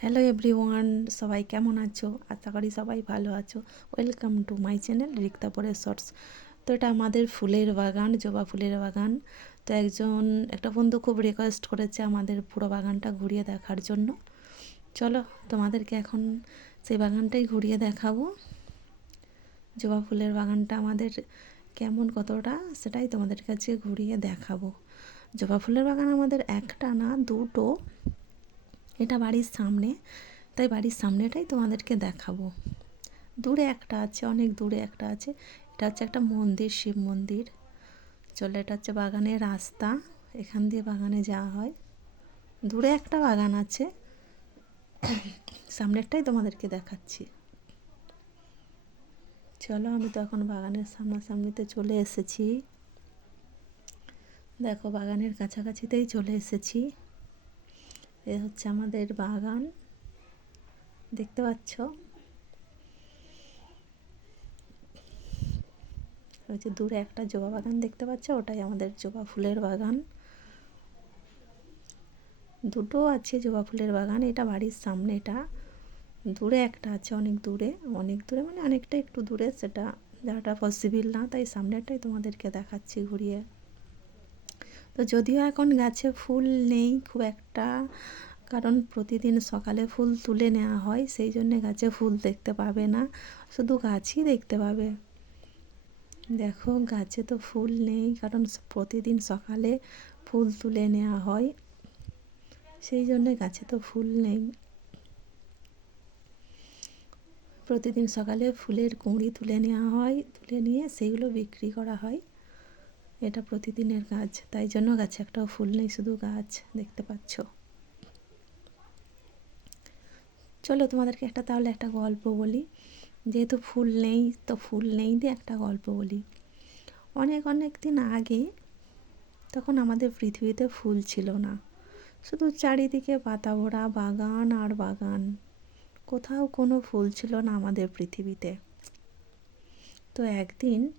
Hello everyone সবাই কেমন আছো? আশা করি সবাই ভালো আছো। ওয়েলকাম টু মাই চ্যানেল রিক্তাপুরের শর্টস তো এটা আমাদের ফুলের বাগান, জবা ফুলের বাগান। তো একজন, একটা বন্ধু খুব রিকোয়েস্ট করেছে আমাদের পুরো বাগানটা ঘুরিয়ে দেখার জন্য। চলো, তোমাদেরকে এখন সেই বাগানটাই ঘুরিয়ে দেখাবো। জবা ফুলের বাগানটা আমাদের কেমন, কতটা, সেটাই তোমাদের কাছে ঘুরিয়ে দেখাবো। জবা ফুলের বাগান আমাদের একটা না, দুটো। এটা বাড়ির সামনে, তাই বাড়ির সামনেটাই তোমাদেরকে দেখাবো। দূরে একটা আছে, অনেক দূরে একটা আছে। এটা হচ্ছে একটা মন্দির, শিব মন্দির। চলে, এটা হচ্ছে বাগানের রাস্তা। এখান দিয়ে বাগানে যাওয়া হয়। দূরে একটা বাগান আছে। সামনেরটাই তোমাদেরকে দেখাচ্ছি। চলো, আমি তো এখন বাগানের সামনাসামনিতে চলে এসেছি। দেখো, বাগানের কাছাকাছিতেই চলে এসেছি। এ হচ্ছে আমাদের বাগান। দেখতে পাচ্ছ? ওই যে দূরে একটা জবা বাগান দেখতে পাচ্ছ? ওটাই আমাদের জবা ফুলের বাগান। দুটো আছে জবা ফুলের বাগান, এটা বাড়ির সামনে এটা। দূরে একটা আছে, অনেক দূরে। অনেক দূরে মানে অনেকটা একটু দূরে, সেটা যাটা পসিবল না। তাই সামনেরটাই তোমাদেরকে দেখাচ্ছি, ঘুরিয়ে। তো যদিও এখন গাছে ফুল নেই খুব একটা, কারণ প্রতিদিন সকালে ফুল তুলে নেওয়া হয়, সেই জন্যে গাছে ফুল দেখতে পাবে না, শুধু গাছই দেখতে পাবে। দেখো, গাছে তো ফুল নেই, কারণ প্রতিদিন সকালে ফুল তুলে নেওয়া হয়, সেই জন্যে গাছে তো ফুল নেই। প্রতিদিন সকালে ফুলের কুঁড়ি তুলে নেওয়া হয়, তুলে নিয়ে সেইগুলো বিক্রি করা হয়। এটা প্রতিদিনের কাজ তাই জন্য গাছে একটাও ফুল নেই, শুধু গাছ দেখতে পাচ্ছ। চলো তোমাদেরকে একটা তাহলে একটা গল্প বলি। যেহেতু ফুল নেই, তো ফুল নেই দিয়ে একটা গল্প বলি। অনেক অনেক দিন আগে তখন আমাদের পৃথিবীতে ফুল ছিল না। শুধু চারিদিকে পাতা ভরা বাগান আর বাগান। কোথাও কোনো ফুল ছিল না আমাদের পৃথিবীতে। তো একদিন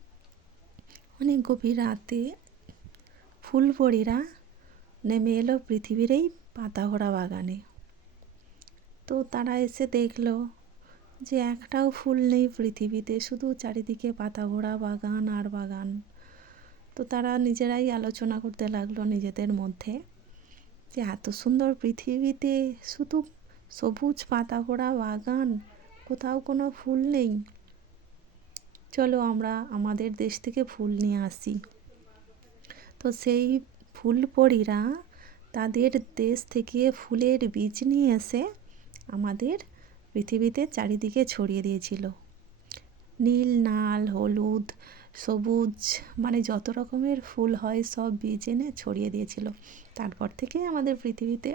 অনেক গভীর রাতে ফুলপরিরা নেমে এলো পৃথিবীর এই পাতাঘোড়া বাগানে। তো তারা এসে দেখল যে একটাও ফুল নেই পৃথিবীতে, শুধু চারিদিকে পাতা ভরা বাগান আর বাগান। তো তারা নিজেরাই আলোচনা করতে লাগল নিজেদের মধ্যে যে এত সুন্দর পৃথিবীতে শুধু সবুজ পাতা ভরা বাগান, কোথাও কোনো ফুল নেই। চলো আমরা আমাদের দেশ থেকে ফুল নিয়ে আসি। তো সেই ফুলপরীরা তাদের দেশ থেকে ফুলের বীজ নিয়ে এসে আমাদের পৃথিবীতে চারিদিকে ছড়িয়ে দিয়েছিল। নীল নাল হলুদ, সবুজ মানে যত রকমের ফুল হয় সব বীজ এনে ছড়িয়ে দিয়েছিল। তারপর থেকে আমাদের পৃথিবীতে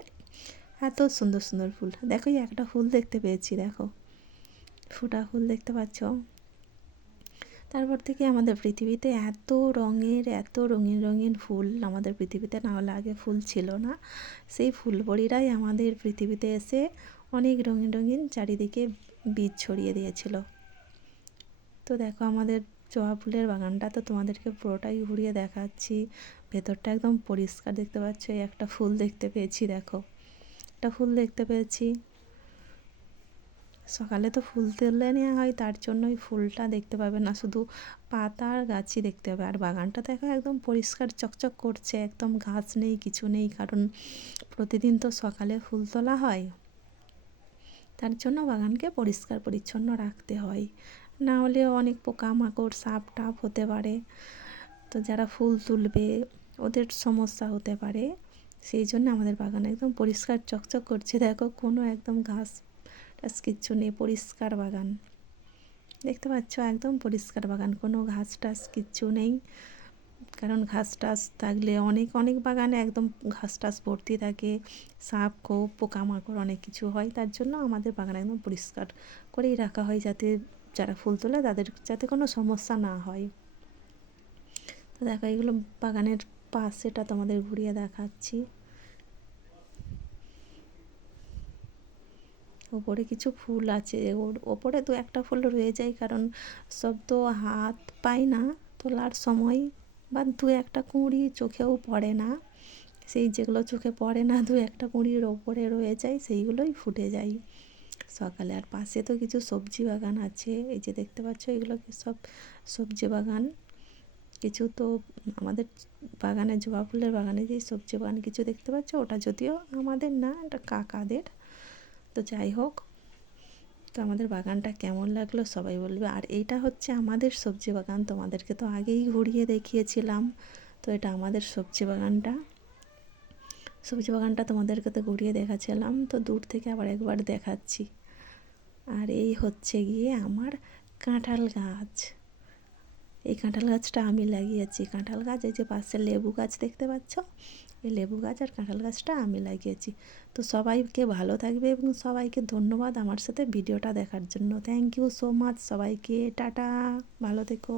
এত সুন্দর সুন্দর ফুল। দেখো একটা ফুল দেখতে পেয়েছি, দেখো। ফুটা ফুল দেখতে পাচ্ছ? তারপর থেকে আমাদের পৃথিবীতে এত রঙের, এত রঙিন রঙিন ফুল আমাদের পৃথিবীতে না হলে আগে ফুল ছিল না। সেই ফুলবড়িরাই আমাদের পৃথিবীতে এসে অনেক রঙিন রঙিন চারিদিকে বীজ ছড়িয়ে দিয়েছিল। তো দেখো আমাদের জবা ফুলের বাগানটা তো তোমাদেরকে পুরোটাই ঘুরিয়ে দেখাচ্ছি। ভেতরটা একদম পরিষ্কার দেখতে পাচ্ছ একটা ফুল দেখতে পেয়েছি, দেখো। একটা ফুল দেখতে পেয়েছি। সকালে তো ফুল তুলে নেওয়া হয়, তার জন্যই ফুলটা দেখতে পাবে না, শুধু পাতা আর গাছই দেখতে হবে। আর বাগানটা দেখো একদম পরিষ্কার চকচক করছে, একদম ঘাস নেই, কিছু নেই, কারণ প্রতিদিন তো সকালে ফুল তোলা হয়। তার জন্য বাগানকে পরিষ্কার পরিচ্ছন্ন রাখতে হয়। না হলে অনেক পোকামাকড়, সাপ টাপ হতে পারে। তো যারা ফুল তুলবে, ওদের সমস্যা হতে পারে। সেই জন্য আমাদের বাগান একদম পরিষ্কার চকচক করছে। দেখো কোনো একদম ঘাস টাস কিচ্ছু নেই, পরিষ্কার বাগান। দেখতে পাচ্ছ, একদম পরিষ্কার বাগান, কোনো ঘাস টাস কিচ্ছু নেই। কারণ ঘাস টাস থাকলে অনেক অনেক বাগানে একদম ঘাস টাস ভর্তি থাকে। সাপ, খোপ, পোকামাকড় অনেক কিছু হয়, তার জন্য আমাদের বাগান একদম পরিষ্কার করেই রাখা হয় যাতে যারা ফুল তোলে তাদের যাতে কোনো সমস্যা না হয়। তো দেখো, এগুলো বাগানের পাশেটা তোমাদের ঘুরিয়ে দেখাচ্ছি। ওপরে কিছু ফুল আছে। ওর ওপরে দু একটা ফুল রয়ে যায়, কারণ সব তো হাত পায় না, তোলার সময় বা দু একটা কুঁড়ি চোখেও পড়ে না। সেই যেগুলো চোখে পড়ে না, দু একটা কুঁড়ির ওপরে রয়ে যায়, সেইগুলোই ফুটে যায়। সকালে আর পাশে তো কিছু সবজি বাগান আছে, এই যে দেখতে পাচ্ছ, এগুলো সব সবজি বাগান? কিছু তো আমাদের বাগানে, জবা ফুলের বাগানে যে সবজি বাগান কিছু দেখতে পাচ্ছ, ওটা যদিও আমাদের না, এটা কাকাদের। তো যাই হোক, তো আমাদের বাগানটা কেমন লাগল সবাই বলবে। আর এইটা হচ্ছে আমাদের সবজি বাগান, তোমাদেরকে তো আগেই ঘুরিয়ে দেখিয়েছিলাম। তো এটা আমাদের সবজি বাগানটা। সবজি বাগানটা তোমাদেরকে তো ঘুরিয়ে দেখাচ্ছিলাম, তো দূর থেকে আবার একবার দেখাচ্ছি। আর এই হচ্ছে গিয়ে আমার কাঁঠাল গাছ। এই কাঁঠাল গাছটা আমি লাগিয়েছি। কাঁঠাল গাছ, এই যে পাশে লেবু গাছ দেখতে পাচ্ছ? এই লেবু গাছ আর কাঁঠাল গাছটা আমি লাগিয়েছি। তো সবাইকে ভালো থাকবে এবং সবাইকে ধন্যবাদ আমার সাথে ভিডিওটা দেখার জন্য। থ্যাংক ইউ সো মাচ সবাইকে। টাটা। ভালো থেকো।